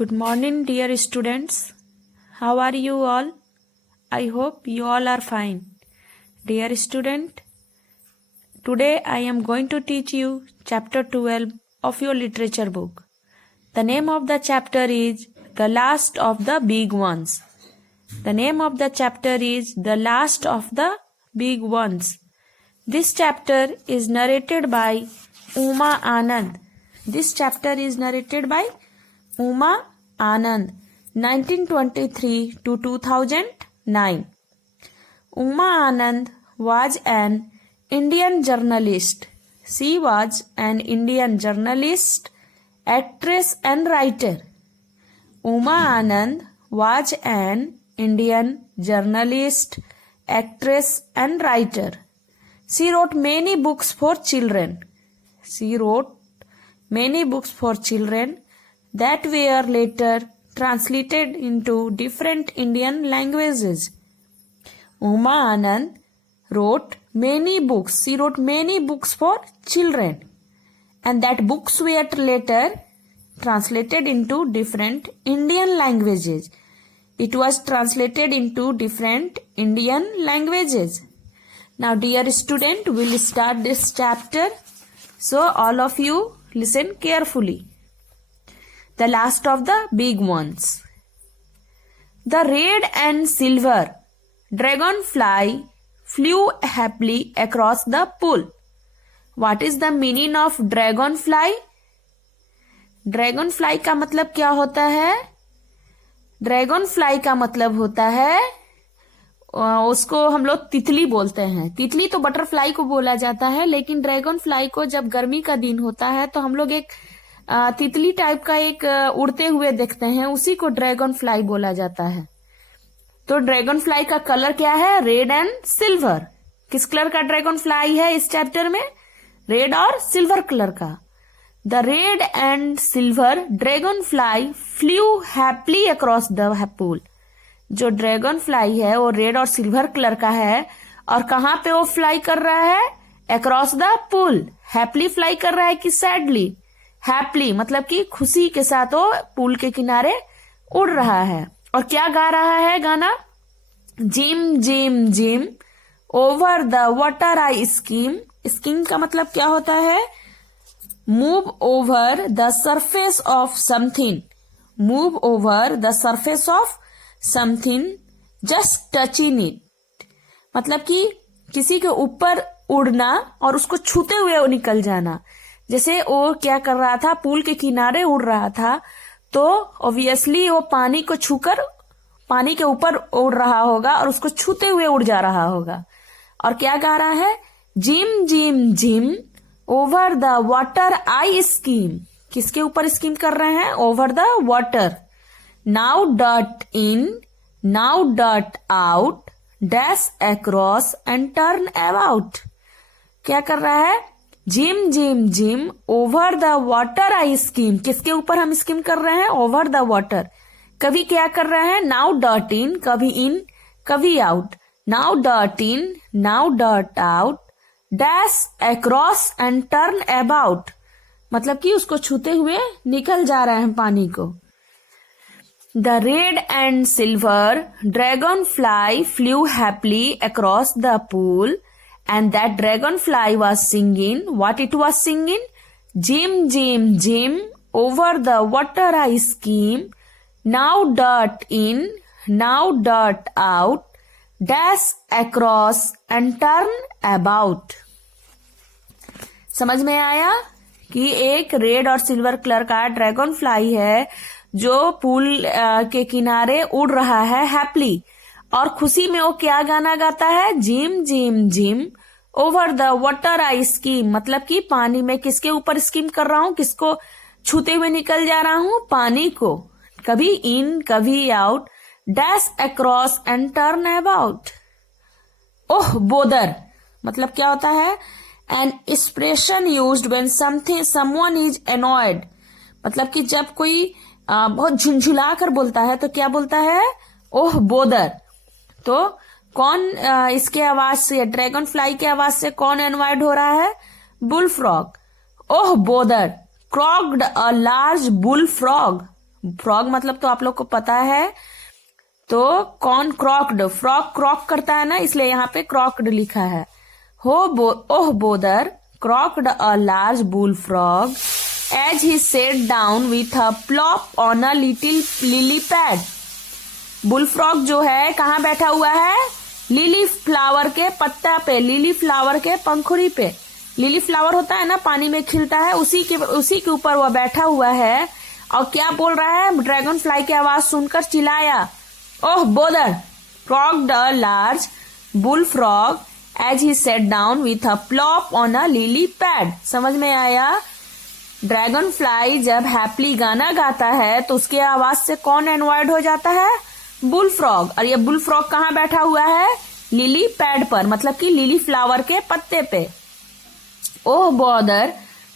Good morning, dear students. How are you all? I hope you all are fine. Dear student, today I am going to teach you chapter 12 of your literature book. The name of the chapter is The Last of the Big Ones. The name of the chapter is The Last of the Big Ones. This chapter is narrated by Uma Anand. This chapter is narrated by Uma Anand, 1923 to 2009. Uma Anand was an Indian journalist. She was an Indian journalist, actress and writer. Uma Anand was an Indian journalist, actress and writer. She wrote many books for children. She wrote many books for children that were later translated into different Indian languages. Uma Anand wrote many books. She wrote many books for children, and that books were later translated into different Indian languages. It was translated into different Indian languages. Now, dear student, we'll start this chapter. So, all of you listen carefully. The last of the big ones. The red and silver dragonfly flew happily across the pool. What is the meaning of dragonfly? Dragonfly का मतलब क्या होता है? Dragonfly का मतलब होता है उसको हम लोग तितली बोलते हैं. तितली तो बटरफ्लाई को बोला जाता है, लेकिन ड्रैगन फ्लाई को जब गर्मी का दिन होता है तो हम लोग एक तितली टाइप का एक उड़ते हुए देखते हैं, उसी को ड्रैगन फ्लाई बोला जाता है. तो ड्रैगन फ्लाई का कलर क्या है? Red and silver. किस कलर का ड्रैगन फ्लाई है इस चैप्टर में? रेड और सिल्वर कलर का. The red and silver dragon fly flu happily across the pool. जो ड्रैगन फ्लाई है वो रेड और सिल्वर कलर का है, और कहाँ पे वो फ्लाई कर रहा है? Across the pool. Happily fly कर रहा है कि सैडली? हैप्पली मतलब कि खुशी के साथ वो पूल के किनारे उड़ रहा है. और क्या गा रहा है गाना? Gym gym gym over the water I scheme. Scheme का मतलब क्या होता है? Move over the surface of something. Move over the surface of something just touching it. मतलब कि किसी के ऊपर उड़ना और उसको छूते हुए वो निकल जाना. जैसे वो क्या कर रहा था? पूल के किनारे उड़ रहा था, तो ऑब्वियसली वो पानी को छूकर पानी के ऊपर उड़ रहा होगा और उसको छूते हुए उड़ जा रहा होगा. और क्या गा रहा है? Jim gym gym over the water I scheme. किसके ऊपर स्कीम कर रहे हैं? Over the water. Now dot in now dot out dash across and turn about. क्या कर रहा है? Jim gym gym over the water I scheme. किसके ऊपर हम स्कीम कर रहे हैं? Over the water. कभी क्या कर रहे हैं? नाउ डॉट इन, कभी इन कभी out. Now dot in now dot out dash across and turn about. मतलब कि उसको छूते हुए निकल जा रहे हैं पानी को. The red and silver dragonfly flew happily across the pool, and that dragonfly was singing. What it was singing? Jim, Jim, Jim, over the water I scheme. Now dot in, now dot out, dash across and turn about. समझ में आया कि एक red और silver colour का dragon fly है जो pool के किनारे उड़ रहा है हैप्पली, और खुशी में वो क्या गाना गाता है? Jim gym gym over the water I scheme. मतलब कि पानी में किसके ऊपर स्कीम कर रहा हूं? किसको छूते हुए निकल जा रहा हूं? पानी को. कभी इन कभी out. Dash across and turn about. Oh bother मतलब क्या होता है? An expression used when someone is annoyed. मतलब कि जब कोई बहुत झुंझुला कर बोलता है तो क्या बोलता है? Oh bother. तो कौन इसके आवाज से, ड्रैगन फ्लाई के आवाज से कौन अनॉयड हो रहा है? Bull frog. Oh bother croaked a large bull frog. Frog मतलब तो आप लोग को पता है, तो कौन क्रॉक्ड, फ्रॉग क्रॉक करता है ना, इसलिए यहाँ पे क्रॉक्ड लिखा है। Oh bother croaked a large bull frog as he sat down with a plop on a little lily pad. Bull frog जो है कहाँ बैठा हुआ है? लिली फ्लावर के पत्ता पे, लिली फ्लावर के पंखुड़ी पे। लिली फ्लावर होता है ना, पानी में खिलता है, उसी के ऊपर वह बैठा हुआ है। और क्या बोल रहा है? ड्रैगन फ्लाई की आवाज सुनकर चिल्लाया, oh bother croaked a large bull frog as he sat down with a plop on a lily pad. समझ में आया? ड्रैगन फ्लाई जब हैप्पली गाना गाता है तो उसके आवाज से कौन एनवायर्ड हो जाता है? Bull frog. और ये बुल फ्रॉग कहाँ बैठा हुआ है? लिली पैड पर, मतलब कि लिली फ्लावर के पत्ते पे। Oh bother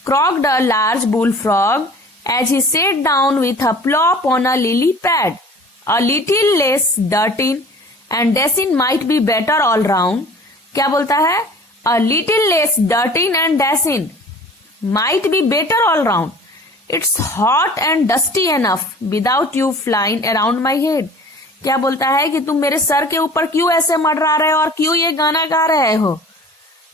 croaked a large bull frog as he sat down with a plop on a lily pad. A little less darting and dashing might be better all round. क्या बोलता है? A little less darting and dashing might be better all round. It's hot and dusty enough without you flying around my head. क्या बोलता है कि तुम मेरे sir के ऊपर क्यों ऐसे मंडरा रहे हो और क्यों ये गाना गा रहे हो?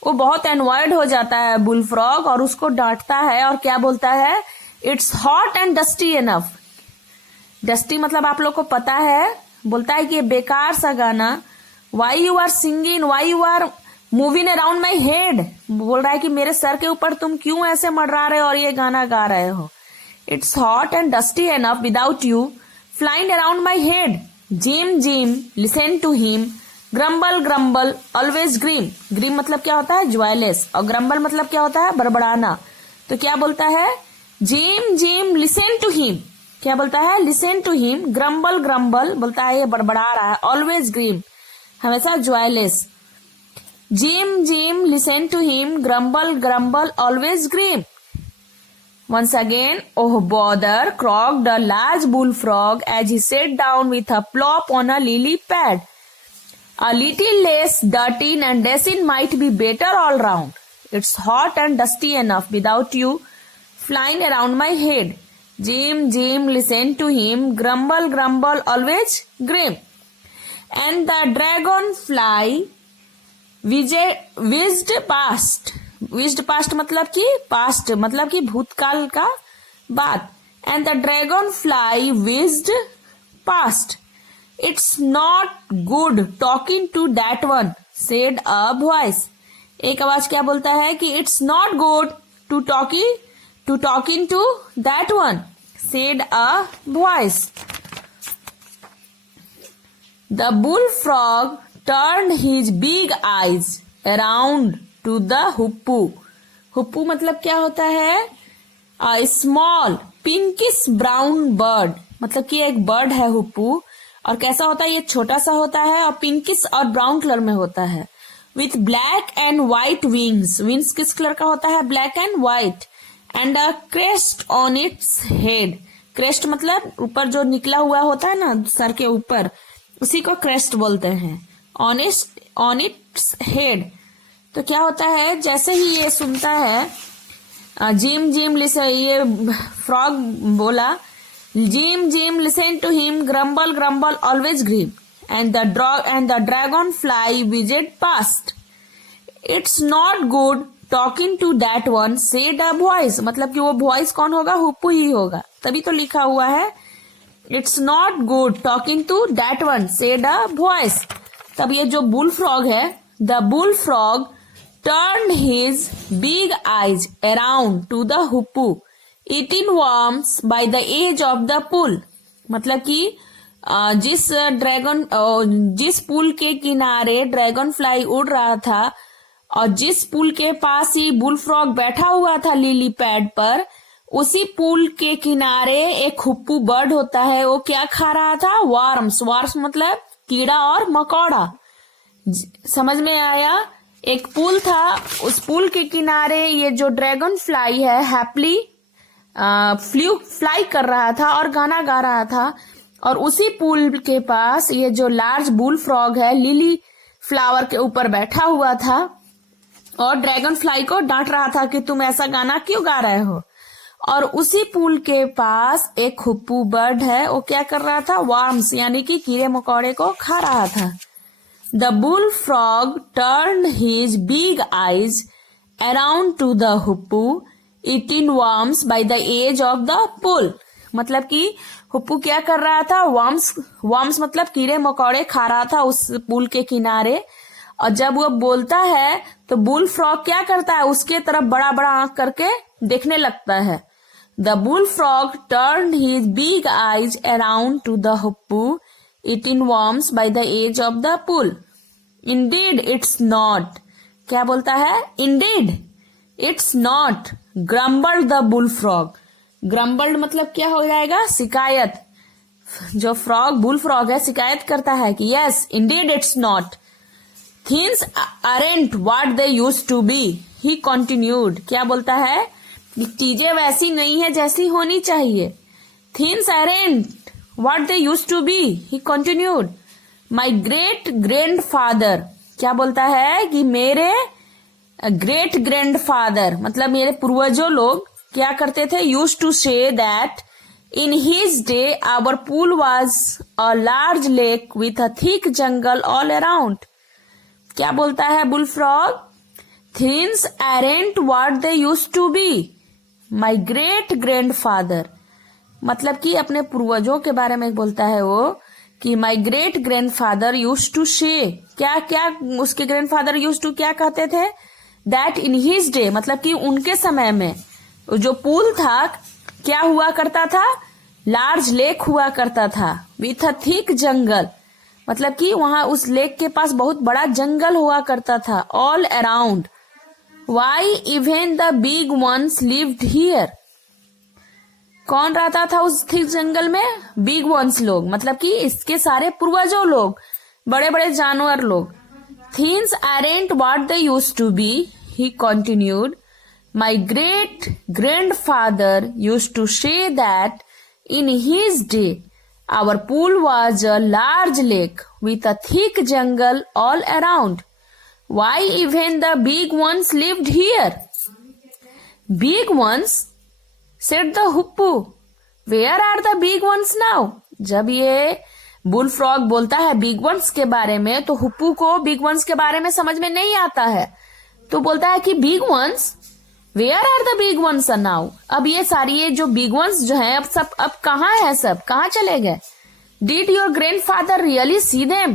वो बहुत एनवॉयड हो जाता है बुल फ्रॉग और उसको डांटता है और क्या बोलता है? It's hot and dusty enough. Dusty मतलब आप लोग को पता है, बोलता है कि ये बेकार सा गाना, Why you are singing, why you are moving around my head. बोल रहा है कि मेरे सर के ऊपर तुम क्यों ऐसे मंडरा रहे हो और ये गाना गा रहे हो। It's hot and dusty enough without you flying around my head. Jim Jim listen to him grumble grumble always grim. Grim मतलब क्या होता है? ज्वाइलेस। और ग्रम्बल मतलब क्या होता है? बड़बड़ाना। तो क्या बोलता है? Jim Jim listen to him. क्या बोलता है? Listen to him. Grumble grumble बोलता है ये बड़बड़ा रहा है। ऑलवेज ग्रीम हमेशा ज्वाइलेस। Jim, Jim, listen to him, grumble, grumble, always grim. Once again, oh bother, croaked a large bullfrog as he sat down with a plop on a lily pad. A little less dirty and dashing might be better all round. It's hot and dusty enough without you flying around my head. Jim, Jim, listen to him, grumble, grumble, always grim. And the dragonfly whizzed past. whizzed past मतलब कि past मतलब कि भूतकाल का बात. And the dragonfly whizzed past. It's not good talking to that one, said a voice. एक आवाज क्या बोलता है कि it's not good to talking to that one, said a voice. The bullfrog turned his big eyes around to the hoopoe. Hoopoe मतलब क्या होता है? A small pinkish brown bird. मतलब कि एक बर्ड है hoopoe. और कैसा होता है? ये छोटा सा होता है और पिंकिश और ब्राउन कलर में होता है. With black and white wings. Wings किस कलर का होता है? Black and white. And a crest on its head. Crest मतलब ऊपर जो निकला हुआ होता है ना सर के ऊपर, उसी को क्रेस्ट बोलते हैं. On its head. तो क्या होता है? जैसे ही ये सुनता है जिम जिम लिसन, ये फ्रॉग बोला Jim Jim listen to him grumble grumble always grim. And the dragon fly whizzed past. It's not good talking to that one, said a voice. मतलब कि वो वॉइस कौन होगा? हुप्पू ही होगा, तभी तो लिखा हुआ है it's not good talking to that one, said a voice. तब ये जो बुल फ्रॉग है, the bull frog turn his big eyes around to the hoopoe eating worms by the edge of the pool. मतलब कि जिस पुल के किनारे dragon fly उड़ रहा था और जिस पुल के पास ही बुल फ्रॉग बैठा हुआ था लिली पैड पर, उसी पुल के किनारे एक हुप्पू बर्ड होता है. वो क्या खा रहा था? वर्म्स. वर्म्स मतलब कीड़ा और मकोड़ा. समझ में आया? एक पुल था, उस पुल के किनारे ये जो ड्रैगन फ्लाई है हैप्पली फ्लाई कर रहा था और गाना गा रहा था. और उसी पुल के पास ये जो लार्ज बुल फ्रॉग है लिली फ्लावर के ऊपर बैठा हुआ था और ड्रैगन फ्लाई को डांट रहा था कि तुम ऐसा गाना क्यों गा रहे हो. और उसी पुल के पास एक हुप्पू बर्ड है, वो क्या कर रहा था, वर्म्स यानी कि कीड़े मकोड़े को खा रहा था। The bull frog turn his big eyes around to the hoopoe eating worms by the edge of the pool. मतलब कि हुप्पू क्या कर रहा था, वर्म्स मतलब कीड़े मकोड़े खा रहा था उस पुल के किनारे। और जब वो बोलता है तो बुल फ्रॉग क्या करता है, उसके तरफ बड़ा बड़ा आंख करके देखने लगता है। The bull frog turn his big eyes around to the hoopoe eating worms by the edge of the pool. Indeed it's not, क्या बोलता है, indeed it's not, grumbled the bull frog. Grumbled मतलब क्या हो जाएगा, शिकायत। जो फ्रॉग बुल फ्रॉग है शिकायत करता है कि yes Indeed it's not. Things aren't what they used to be, he continued। क्या बोलता है, चीजें वैसी नहीं है जैसी होनी चाहिए। Things aren't what they used to be, he continued। My great grandfather, क्या बोलता है कि मेरे ग्रेट ग्रैंडफादर मतलब मेरे पूर्वजों लोग क्या करते थे, used to say that in his day our pool was a large lake with a thick jungle all around। क्या बोलता है bull frog, things aren't what they used to be, my great grandfather। मतलब कि अपने पूर्वजों के बारे में बोलता है वो कि my great grandfather used to say, क्या क्या उसके ग्रैंडफादर used to क्या कहते थे, that in his day मतलब कि उनके समय में जो पुल था क्या हुआ करता था, लार्ज लेक हुआ करता था, विथ अ थिक जंगल मतलब कि वहां उस लेक के पास बहुत बड़ा जंगल हुआ करता था, all around. Why even the big ones lived here, कौन रहता था उस थिक जंगल में, बिग वंस लोग मतलब कि इसके सारे पूर्वजों लोग, बड़े बड़े जानवर लोग। Things aren't what they used to be, he continued। My great grandfather used to say that in his day our pool was a large lake with a thick jungle all around. Why even the big ones lived here? Big ones, said the hoopoe. Where are the big ones now? जब ये bull frog बोलता है big once के बारे में तो हुप्पू को big once के बारे में समझ में नहीं आता है, तो बोलता है कि big ones, where are the big ones now. अब ये सारी ये जो बिग वंस जो है अब कहाँ है, सब कहाँ चले गए। Did your grandfather really see them,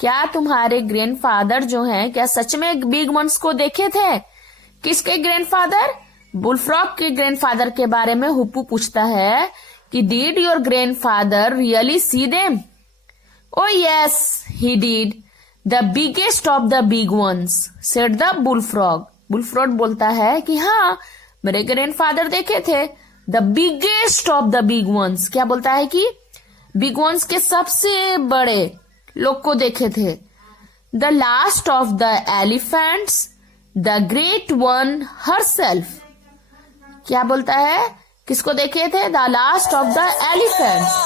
क्या तुम्हारे ग्रैंडफादर जो हैं क्या सच में बिग वंस को देखे थे। किसके ग्रैंडफादर, बुलफ्रॉग के ग्रैंडफादर के बारे में हुप्पू पूछता है कि did your grandfather really see them. Oh yes he did, the biggest of the big ones, said the bullfrog. Bullfrog बोलता है कि हाँ मेरे ग्रैंडफादर देखे थे, the biggest of the big ones, क्या बोलता है कि बिग वंस के सबसे बड़े लोग को देखे थे। The last of the elephants, the great one herself, क्या बोलता है, किसको देखे थे, the last of the elephants,